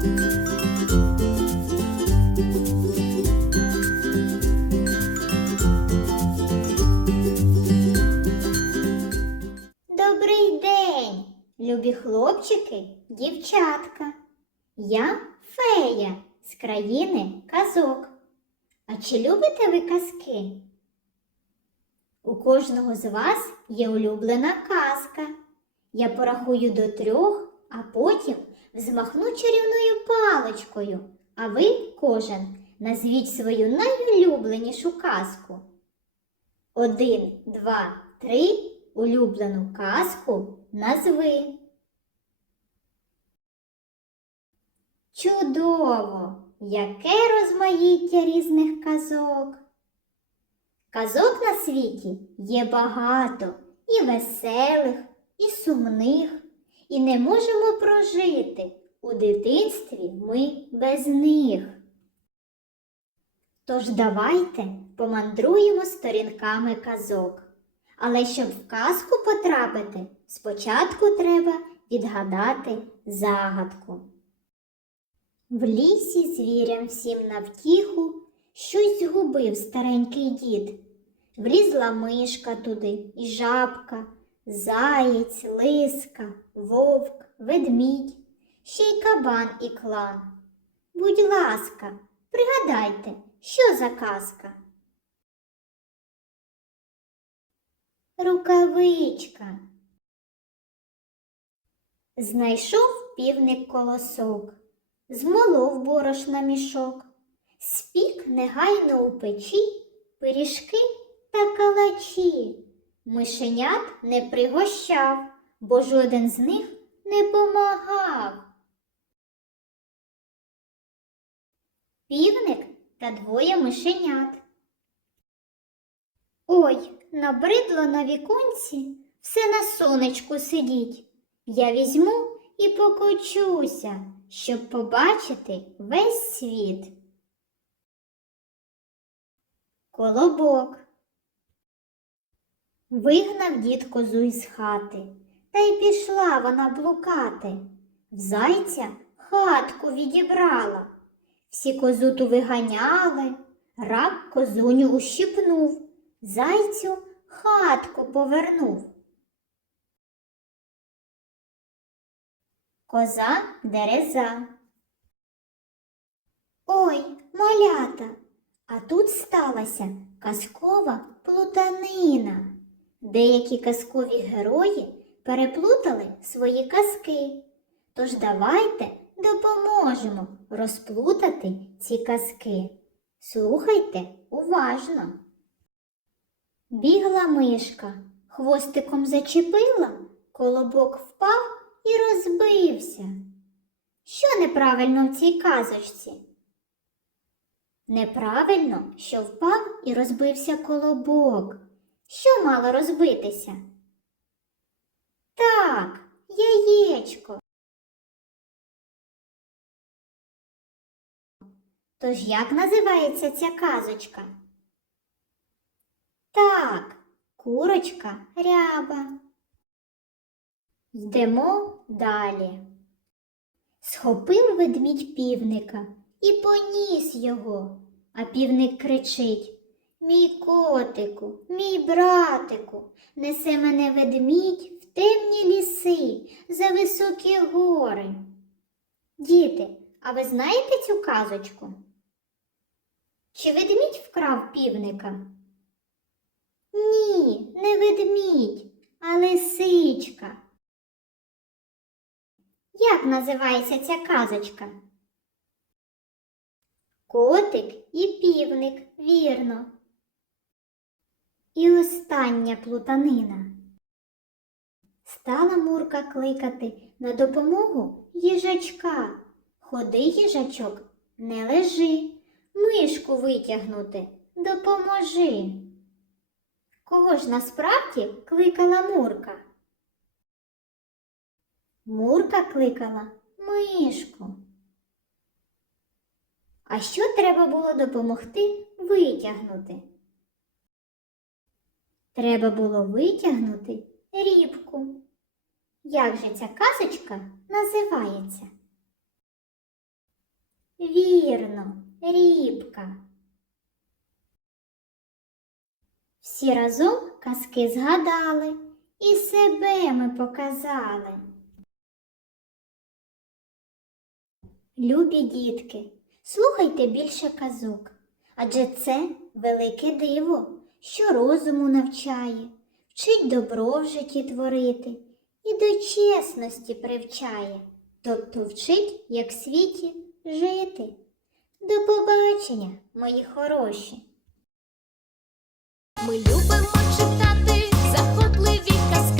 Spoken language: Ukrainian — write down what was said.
Добрий день, любі хлопчики, дівчатка. Я фея з країни казок. А чи любите ви казки? У кожного з вас є улюблена казка. Я порахую до трьох, а потім взмахну чарівною паличкою. А ви, кожен, назвіть свою найулюбленішу казку. Один, два, три. Улюблену казку назви. Чудово! Яке розмаїття різних казок! Казок на світі є багато і веселих, і сумних, і не можемо прожити у дитинстві ми без них. Тож давайте помандруємо сторінками казок. Але щоб в казку потрапити, спочатку треба відгадати загадку. В лісі звірям всім навтіху щось згубив старенький дід. Влізла мишка туди і жабка, заєць, лиска, вовк, ведмідь, ще й кабан і клан. Будь ласка, пригадайте, що за казка? Рукавичка. Знайшов півник колосок, змолов борошна мішок, спік негайно у печі, пиріжки та калачі. Мишенят не пригощав, бо жоден з них не помагав. Півник та двоє мишенят. Ой, набридло на віконці все на сонечку сидіть. Я візьму і покочуся, щоб побачити весь світ. Колобок. Вигнав дід козу із хати, та й пішла вона блукати. В зайця хатку відібрала. Всі козу ту виганяли, рак козуню ущипнув. Зайцю хатку повернув. Коза дереза. Ой, малята, а тут сталася казкова плутанина. Деякі казкові герої переплутали свої казки. Тож давайте допоможемо розплутати ці казки. Слухайте уважно. Бігла мишка, хвостиком зачепила, колобок впав і розбився. Що неправильно в цій казочці? Неправильно, що впав і розбився колобок. Що мало розбитися? Так, яєчко. Тож як називається ця казочка? Так, курочка ряба. Йдемо далі. Схопив ведмідь півника і поніс його, а півник кричить Мій котику, мій братику, несе мене ведмідь в темні ліси за високі гори. Діти, а ви знаєте цю казочку? Чи ведмідь вкрав півника? Ні, не ведмідь, а лисичка. Як називається ця казочка? Котик і півник, вірно. І остання плутанина. Стала Мурка кликати на допомогу їжачка. Ходи, їжачок, не лежи, мишку витягнути, допоможи. Кого ж насправді кликала Мурка? Мурка кликала мишку. А що треба було допомогти витягнути? Треба було витягнути рібку. Як же ця казочка називається? Вірно, рібка. Всі разом казки згадали і себе ми показали. Любі дітки, слухайте більше казок, адже це велике диво, що розуму навчає, вчить добро в житті творити і до чесності привчає, тобто вчить, як в світі жити. До побачення, мої хороші. Ми любимо читати захопливі казки.